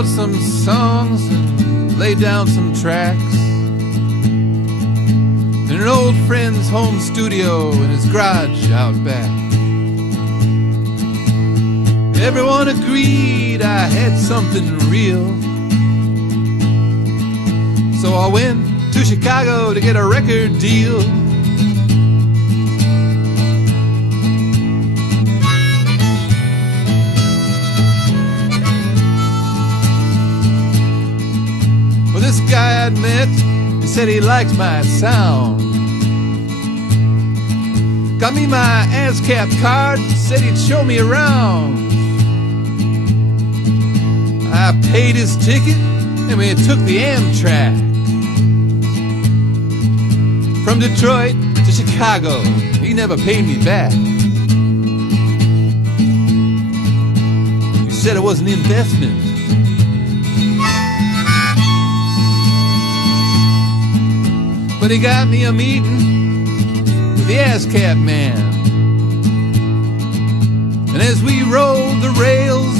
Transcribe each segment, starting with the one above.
wrote some songs and laid down some tracks in an old friend's home studio in his garage out back. Everyone agreed I had something real, so I went to Chicago to get a record deal. Well, this guy I'd met, he said he liked my sound. Got me my ASCAP card, said he'd show me around. I paid his ticket and we took the Amtrak from Detroit to Chicago. He never paid me back. He said it was an investment. But he got me a meeting with the ASCAP man. And as we rode the rails,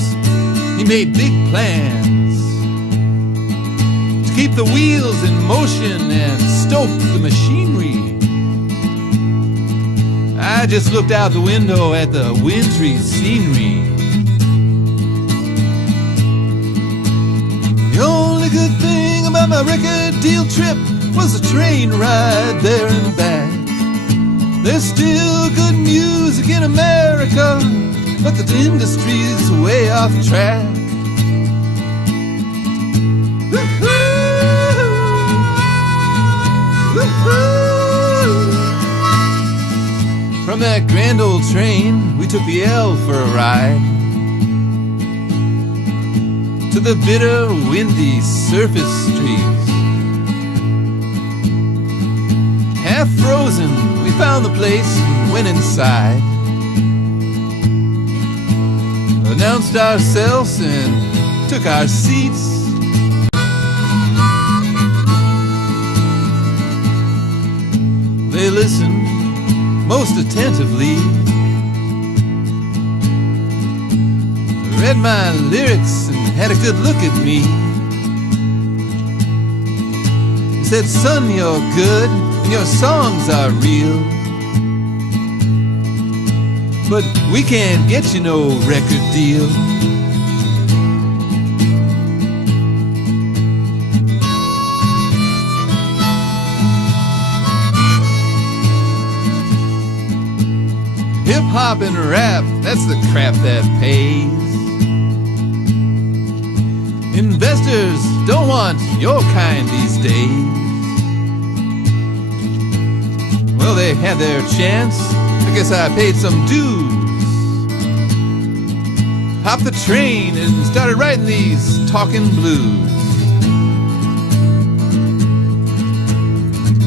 he made big plans to keep the wheels in motion and stoke the machinery. I just looked out the window at the wintry scenery. The only good thing about my record deal trip was the train ride there and back. There's still good music in America, but the industry's way off track. From that grand old train, we took the L for a ride to the bitter, windy surface streets. Half frozen, we found the place and went inside. Announced ourselves and took our seats. They listened most attentively, read my lyrics and had a good look at me. Said, son, you're good and your songs are real, but we can't get you no record deal. Hip-hop and rap, that's the crap that pays. Investors don't want your kind these days. Well, they had their chance. I guess I paid some dues. Hopped the train and started writing these Talkin blues.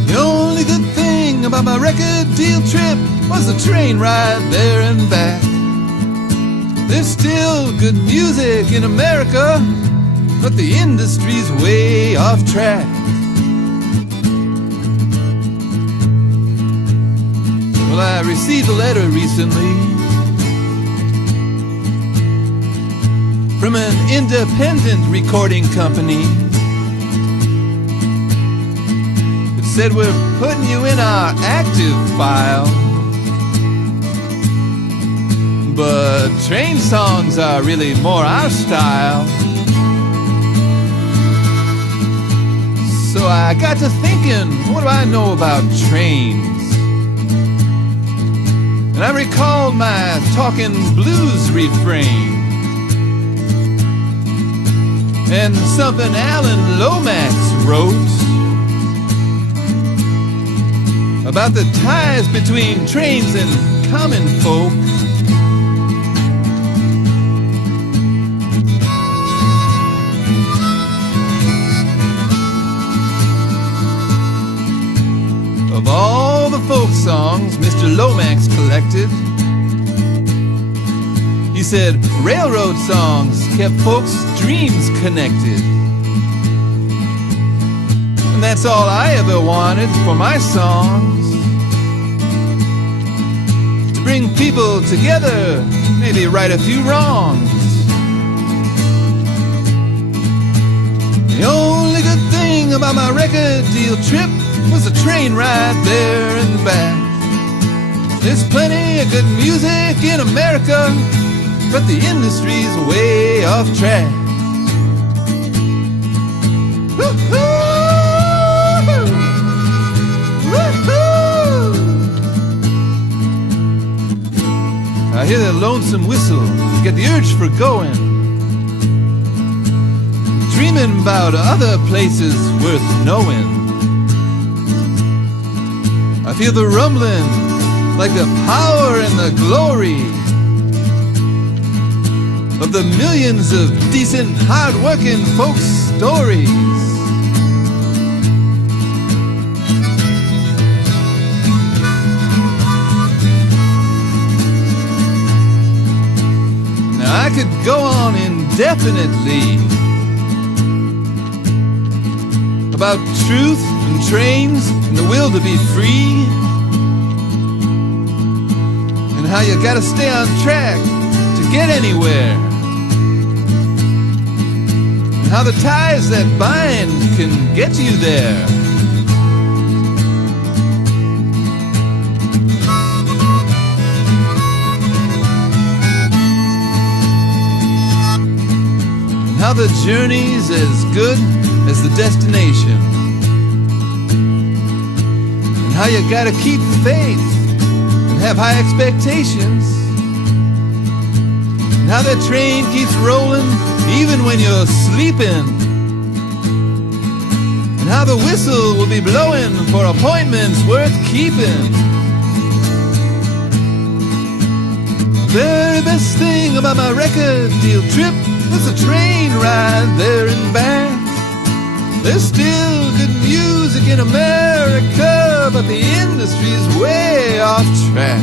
The only good thing about my record deal trip was the train ride there and back. There's still good music in America, but the industry's way off track. Well, I received a letter recently from an independent recording company. It said, we're putting you in our active file, but train songs are really more our style. So I got to thinking, what do I know about trains? And I recalled my Talkin blues refrain and something Alan Lomax wrote about the ties between trains and common folk. Of all the folk songs Mr. Lomax collected, he said railroad songs kept folks' dreams connected. And that's all I ever wanted for my songs, to bring people together, maybe right a few wrongs. The only good thing about my record deal trip was the train ride there and back. There's plenty of good music in America, but the industry's way off track. Woo-hoo! Woo-hoo! I hear that lonesome whistle, get the urge for going, dreaming about other places worth knowing. I feel the rumbling, like the power and the glory of the millions of decent, hard-working folks' stories. Now I could go on indefinitely about truth and trains and the will to be free, and how you gotta stay on track to get anywhere, and how the ties that bind can get you there. And how the journey's as good as the destination, and how you gotta keep faith and have high expectations, and how that train keeps rolling even when you're sleeping, and how the whistle will be blowing for appointments worth keeping. The very best thing about my record deal trip was the train ride there and back. There's still good music in America, but the industry's way off track.